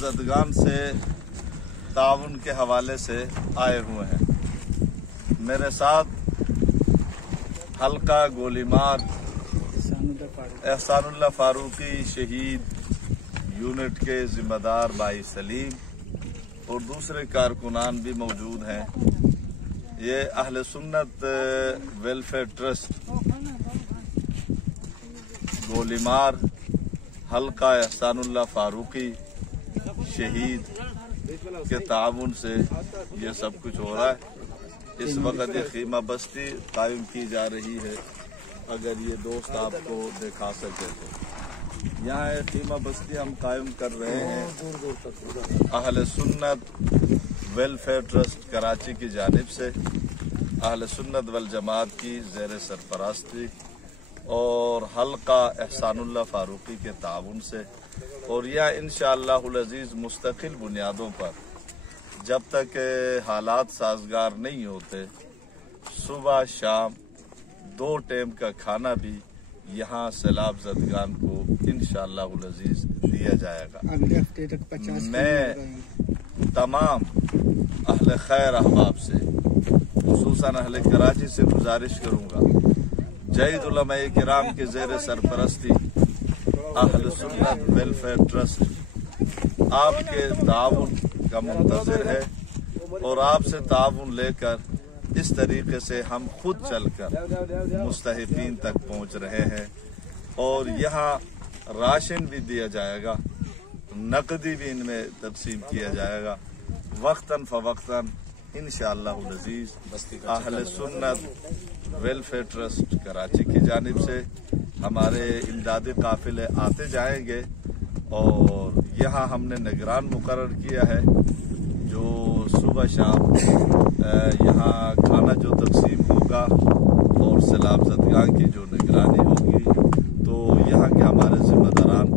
زدگان سے تعاون کے حوالے سے آئے ہوئے ہیں۔ میرے ساتھ حلقہ گولی مار احسان اللہ فاروقی شہید یونٹ کے ذمہ دار بھائی سلیم اور دوسرے کارکنان بھی موجود ہیں۔ یہ اہل سنت ویلفیئر ٹرسٹ گولی مار حلقہ احسان اللہ فاروقی شہید کے تعاون سے یہ سب کچھ ہو رہا ہے۔ اس وقت یہ خیمہ بستی قائم کی جا رہی ہے، اگر یہ دوست آپ کو دکھا سکے تو یہاں ایک خیمہ بستی ہم قائم کر رہے ہیں اہل سنت ویلفیئر ٹرسٹ کراچی کی جانب سے، اہل سنت والجماعت کی زیر سرپرستی اور حلقہ احسان اللہ فاروقی کے تعاون سے، اور یہ انشاءاللہ العزیز مستقل بنیادوں پر جب تک حالات سازگار نہیں ہوتے صبح شام 2 ٹائم کا کھانا بھی یہاں سیلاب زدگان کو انشاءاللہ العزیز دیا جائے گا۔ میں تمام اہل خیر احباب سے خصوصاً اہل کراچی سے گزارش کروں گا، جید علماء کرام کے زیر سرپرستی اہل سنت ویلفیئر ٹرسٹ آپ کے تعاون کا منتظر ہے، اور آپ سے تعاون لے کر اس طریقے سے ہم خود چل کر مستحقین تک پہنچ رہے ہیں، اور یہاں راشن بھی دیا جائے گا، نقدی بھی ان میں تقسیم کیا جائے گا وقتاً فوقتاً انشاءاللہ العزیز۔ اہل سنت ویلفیئر ٹرسٹ کراچی کی جانب سے ہمارے امدادی قافلے آتے جائیں گے، اور یہاں ہم نے نگران مقرر کیا ہے جو صبح شام یہاں کھانا جو تقسیم ہوگا اور سیلاب زدگان کی جو نگرانی ہوگی، تو یہاں کے ہمارے ذمہ داران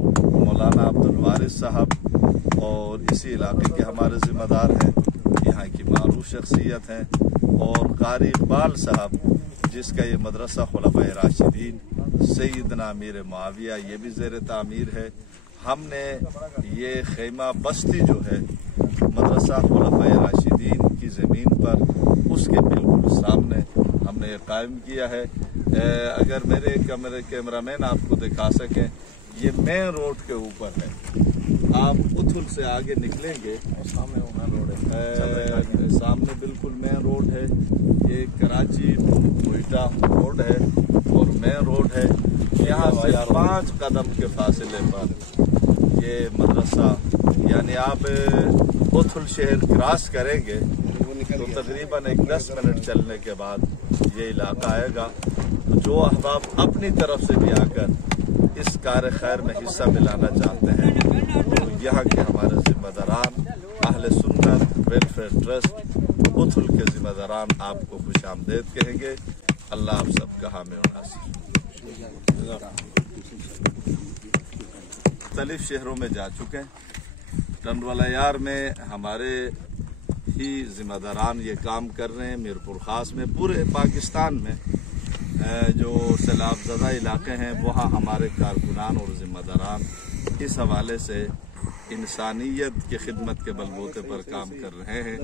مولانا عبدالوارث صاحب اور اسی علاقے کے ہمارے ذمہ دار ہیں، یہاں کی معروف شخصیت ہیں، اور قاری اقبال صاحب جس کا یہ مدرسہ خلفائے راشدین سیدنا امیر معاویہ یہ بھی زیر تعمیر ہے۔ ہم نے یہ خیمہ بستی جو ہے مدرسہ خلفائے راشدین کی زمین پر اس کے بالکل سامنے ہم نے یہ قائم کیا ہے۔ اگر میرے کیمرہ مین آپ کو دکھا سکیں، یہ مین روڈ کے اوپر ہے، آپ اتھل سے آگے نکلیں گے سامنے بالکل مین روڈ ہے، یہ کراچی کوئٹہ روڈ ہے اور مین روڈ ہے، یہاں سے 5 قدم کے فاصلے پر یہ مدرسہ، یعنی آپ اتھل شہر کراس کریں گے تو تقریباً 10 منٹ چلنے کے بعد یہ علاقہ آئے گا۔ جو احباب اپنی طرف سے بھی آ کر اس کار خیر میں حصہ ملانا چاہتے ہیں تو یہاں کے ہمارے ذمہ داران اہل سنت ویلفیئر ٹرسٹ اتھل کے ذمہ داران آپ کو خوش آمدید کہیں گے۔ اللہ آپ سب کا حامی و ناصر۔ مختلف شہروں میں جا چکے ہیں، ٹنڈوالہ یار میں ہمارے ہی ذمہ داران یہ کام کر رہے ہیں، میرپور خاص میں، پورے پاکستان میں جو سیلاب زدہ علاقے ہیں وہاں ہمارے کارکنان اور ذمہ داران اس حوالے سے انسانیت کی خدمت کے بلبوتے پر کام کر رہے ہیں۔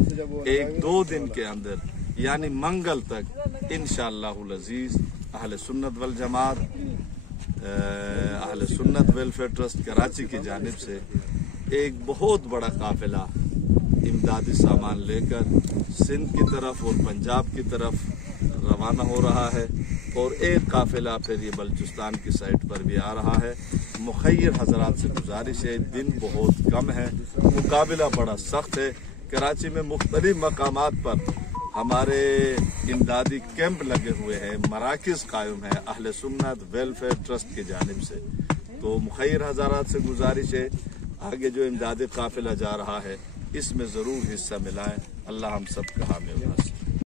1-2 دن کے اندر یعنی منگل تک انشاءاللہ العزیز اہل سنت والجماعت اہل سنت ویلفیئر ٹرسٹ کراچی کی جانب سے ایک بہت بڑا قافلہ امدادی سامان لے کر سندھ کی طرف اور پنجاب کی طرف روانہ ہو رہا ہے، اور ایک قافلہ پھر یہ بلوچستان کی سائٹ پر بھی آ رہا ہے۔ مخیر حضرات سے گزارش ہے، دن بہت کم ہے، مقابلہ بڑا سخت ہے۔ کراچی میں مختلف مقامات پر ہمارے امدادی کیمپ لگے ہوئے ہیں، مراکز قائم ہیں اہل سنت ویلفیئر ٹرسٹ کی جانب سے، تو مخیر حضرات سے گزارش ہے آگے جو امدادی قافلہ جا رہا ہے اس میں ضرور حصہ ملائیں۔ اللہ ہم سب کا حامی و ناصر۔